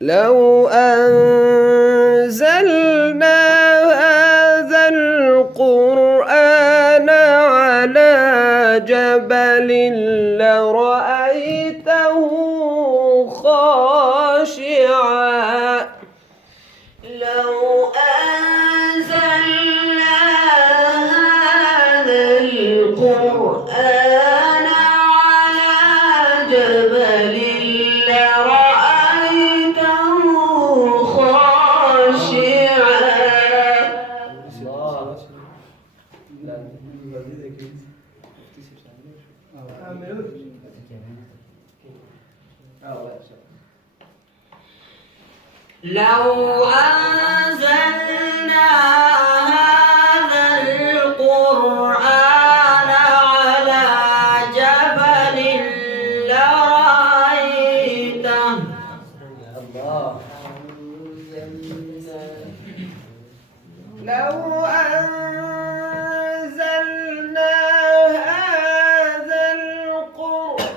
لو أنزلنا هذا القرآن على جبل لرأيته خاشعا لو أنزلنا هذا القرآن على جبل لرأيته خاشعا لو أنزلنا هذا القرآن على جبل لرأيته لو أنزلنا هذا القرآن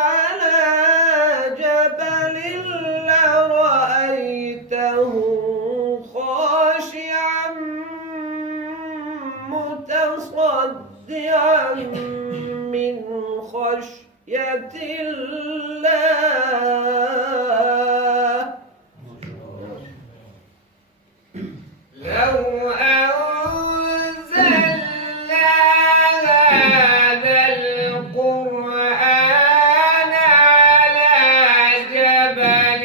على جبل لرأيته خاشعا متصدعا من خشية الله لو أنزلنا هذا القرآن على جبل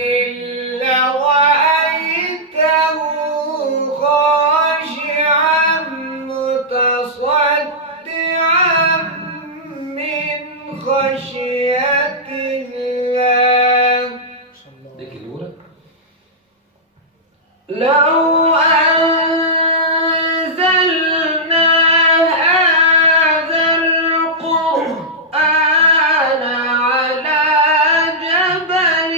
لرأيته خاشعا متصدعا من خشية الله لو أنزلنا هذا القرآن على جبل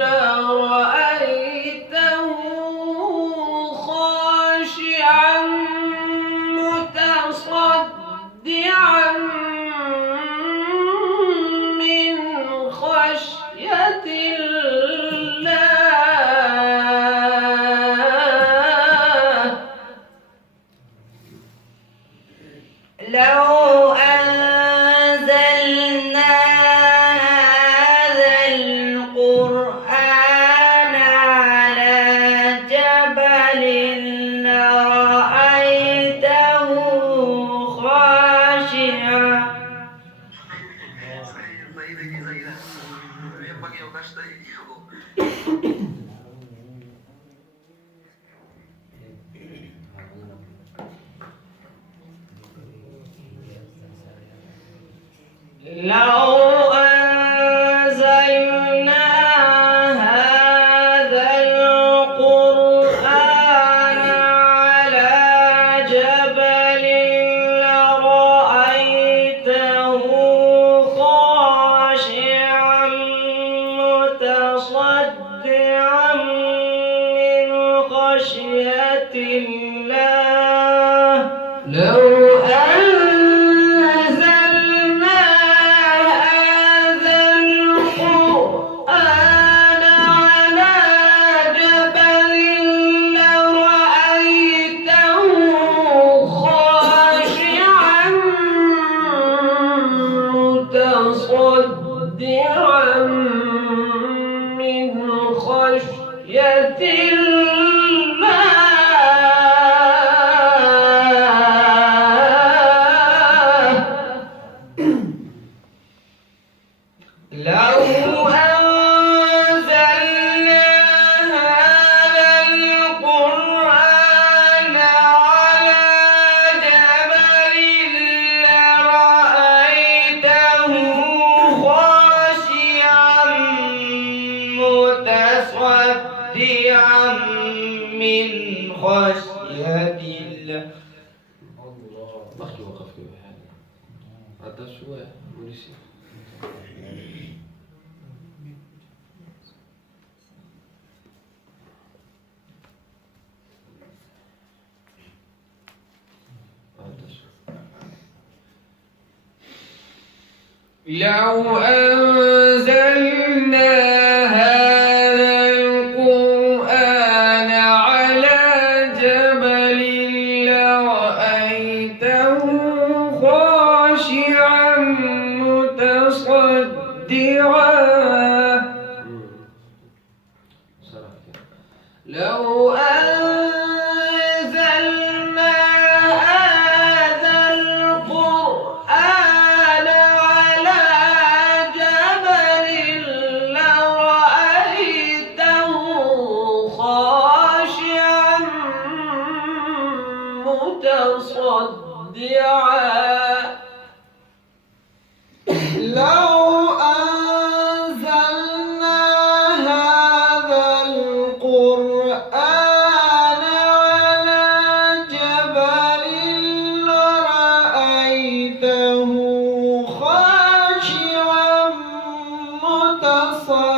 لرأيته خاشعا متصدعا من خشية الله لو أنزلنا هذا القرآن على جبل لرأيته خاشعا لو أنزلنا هذا القرآن على جبل لرأيته خاشعا متصدعا من خشية الله لو أنزلنا هذا القرآن على جبل لرأيته خاشعا متصدعا من خشية الله لو أنزلنا هذا القرآن على جبل لرأيته خاشعا متصدعا من خشية الله أخي وقفت بحالي عدت شوية ونسيت لو أنزلنا هذا لو أنزلنا هذا القرآن على جبل لرأيته خاشعا متصدعا لو أنزلنا هذا القرآن على جبل لرأيته خاشعا متصدعا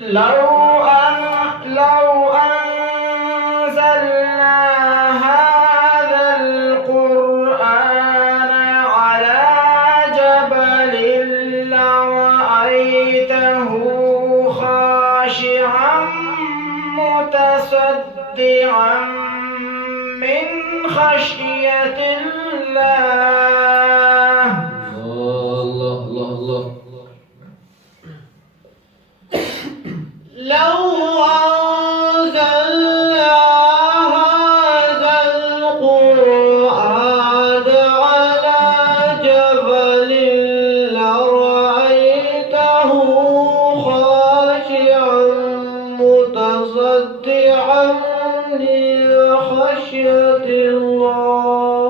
لو أنزلنا هذا القرآن على جبل لرأيته خاشعا متصدعا من خشية الله الله الله الله. لو أنزلنا هذا القرآن على جبل لرأيته خاشعا متصدعا من خشية الله.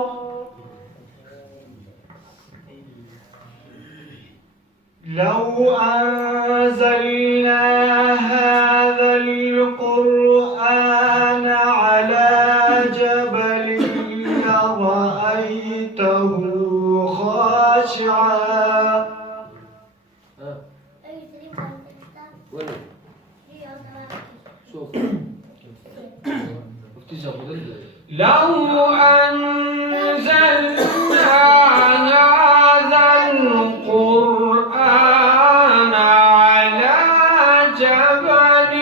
لو أنزلنا هذا القرآن على جبل لرأيته خاشعا وين؟ شوف مفتي جابوا لله. لو أنزلنا هذا القرآن على جبل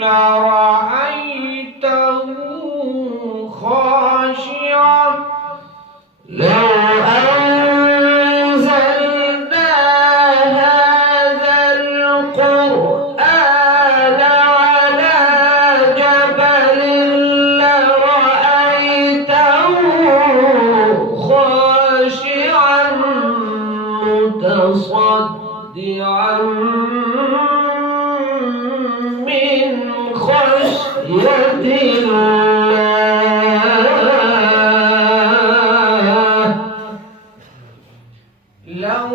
لرأيته خاشعا لو أنزلنا هذا القرآن على جبل لرأيته خاشعا متصدعا من خشية الله. لو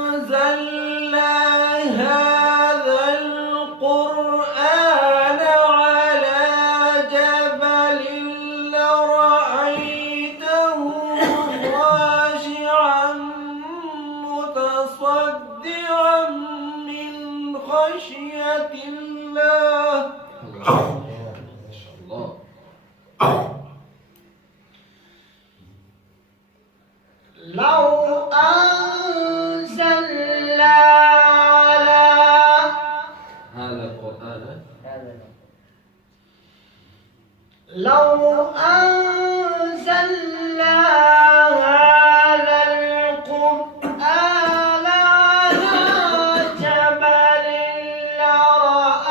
أنزلنا هذا القرآن على جبل لرأيته خاشعا متصدعا من خشية الله. ما شاء الله. لو أنزلنا على هذا القرآن لو أنزلنا هذا القرآن على جبل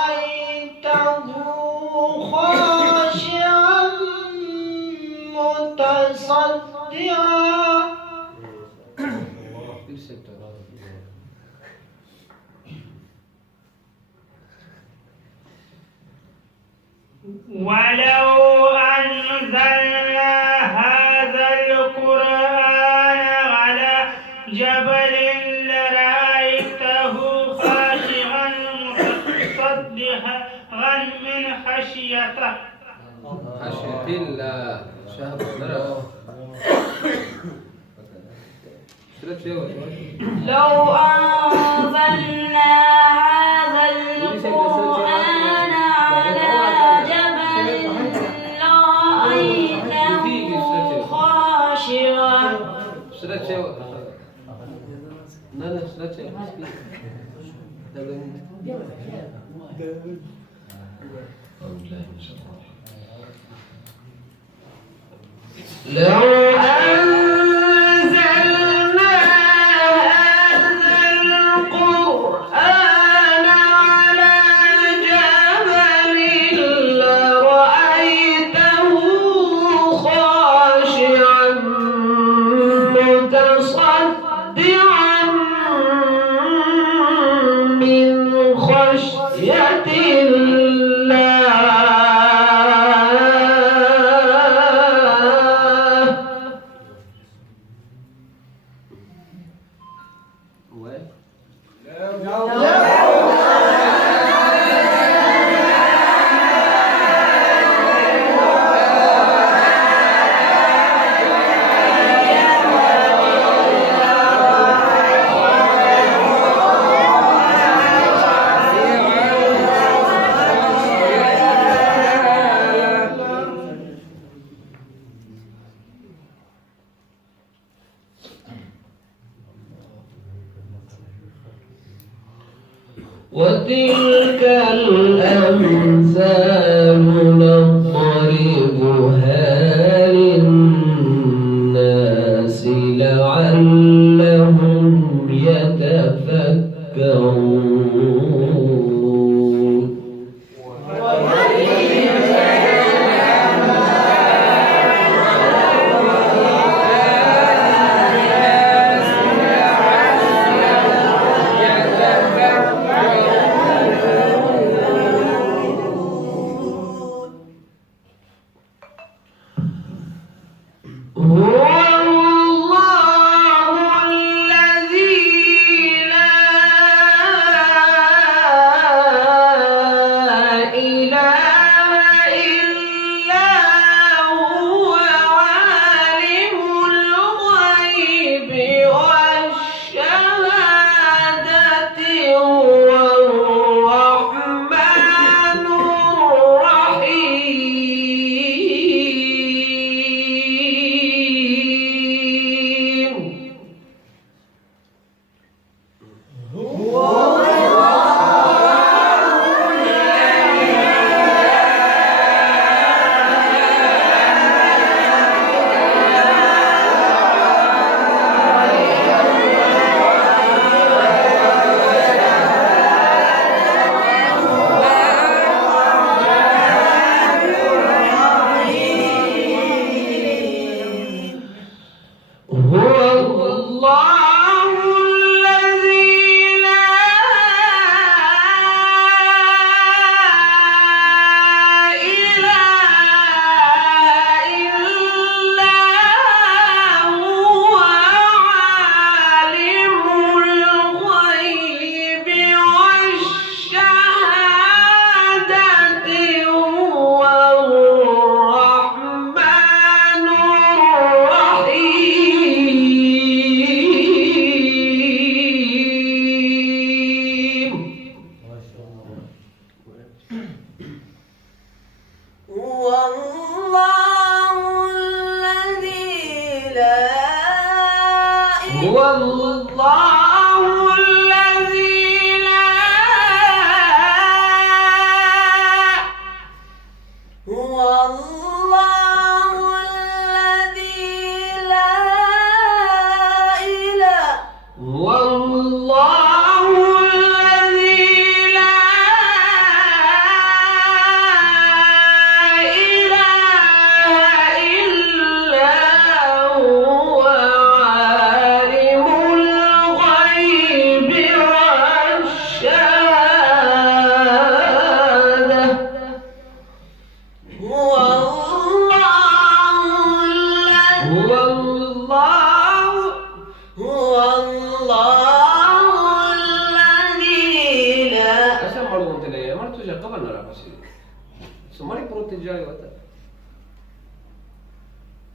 لرأيته خاشعا متصدعا ولو أنزلنا هذا القرآن على جبل لرأيته خاشعا متصدعا من خشيته. خشية الله. شهر درس. لو أنزلنا هذا القرآن على جبل لرأيته خاشعا لو أنزلنا وتلك الأمثال نضربها للناس لعلهم يتفكرون.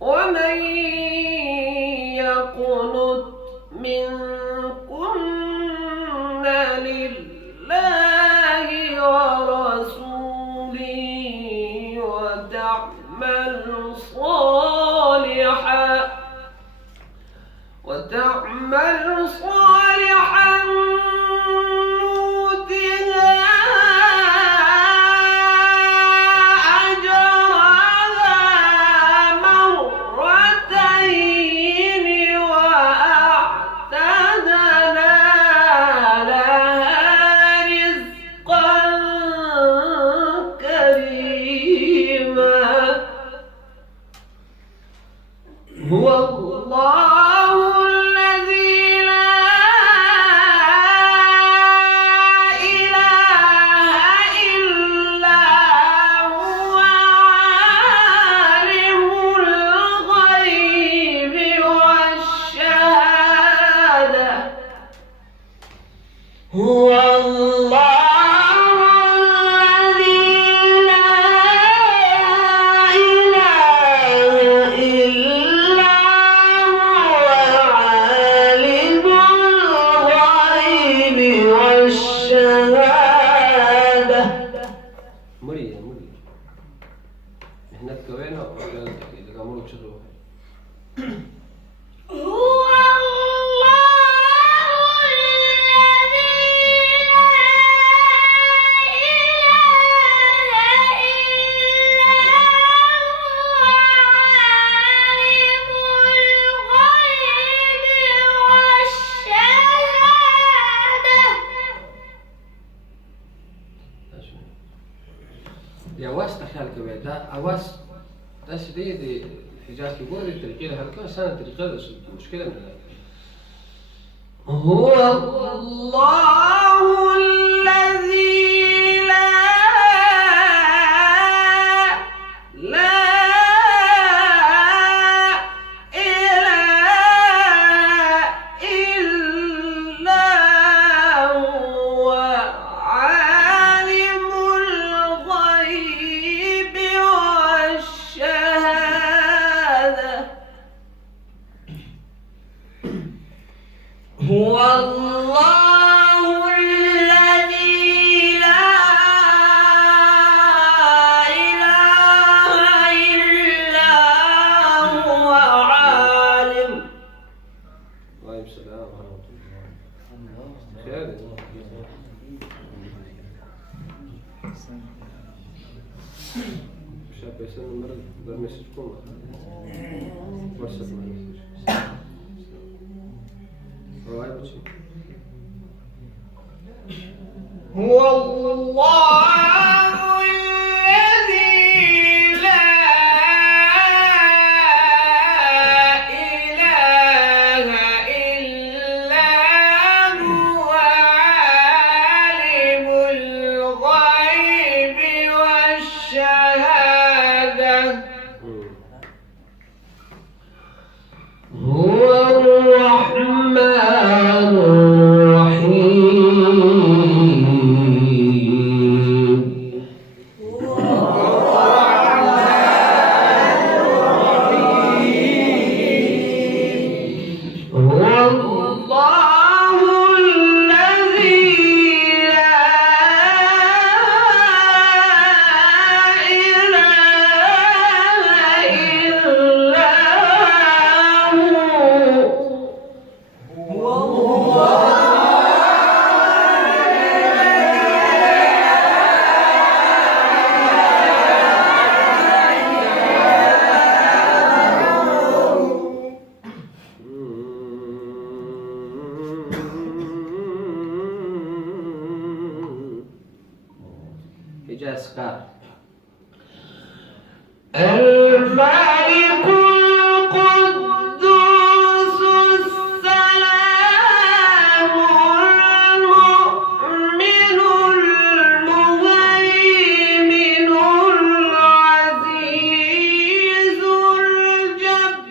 ومن يقنت منكن لله ورسوله وتعمل صالحا نؤتها أجرها مرتين وأعتدنا لها رزقا كريما. هو الله الذي لا إله إلا هو عالم الغيب والشهادة. هو الله الذي لا إله إلا هو عالم الغيب والشهادة. مريض احنا اتكوينا ولا اذا كانوا تشغلوا هو الله الذي لا awas das di Hijaz keyboard الطريقة الحركة سنة الطريقة المشكلة من هو الله الذي لا إله إلا هو عالم الغيب والشهادة هو الله الذي لا إله إلا هو عالم وعليكم السلام ورحمة الله خير شاب يسأل المرض بالمسج كوما واتساب مع المسج هو الله الذي لا إله إلا هو عالم الغيب والشهادة هو الرحمن Hijaz Kar الملك القدوس السلام المؤمن المهيمن العزيز الجبار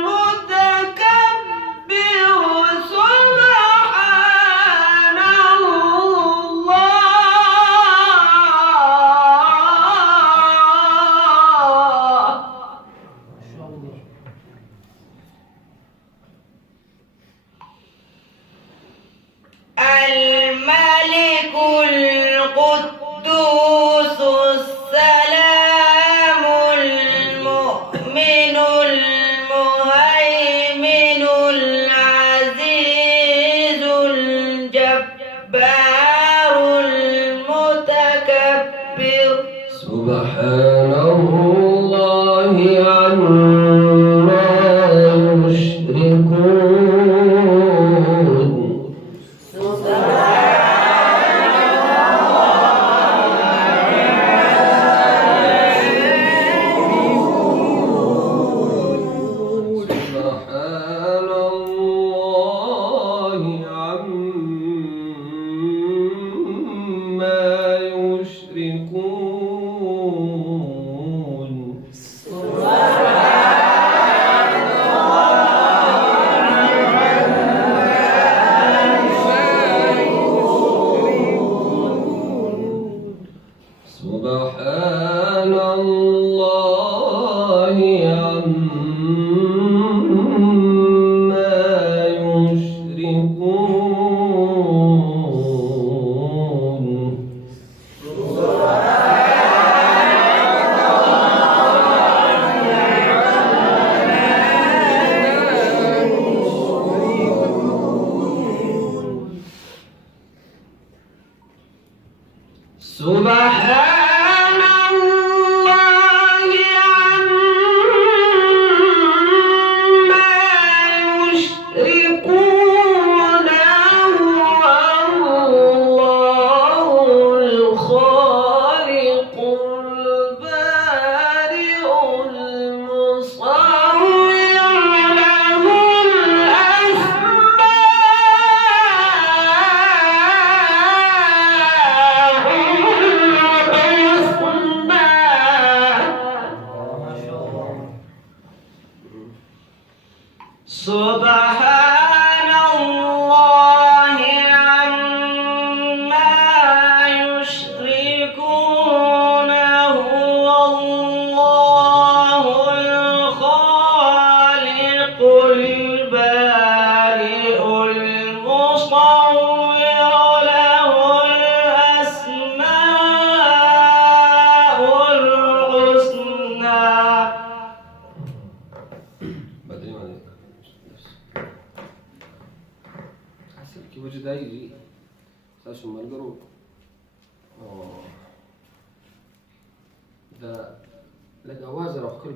المتكبر سبحان الملك القدوس السلام المؤمن المهيمن العزيز الجبار المتكبر سبحان الله عما يشركون سبحان الله عما يشركون سبحان الله عما يشركون سبحان الله عما سبحان الله عما يشركون هو الله الخالق البارئ المصور له الأسماء الحسنى. بدري ما عليك. حسب كيف وجد يجي ساشو مالقرو ده لقى وازر أو كل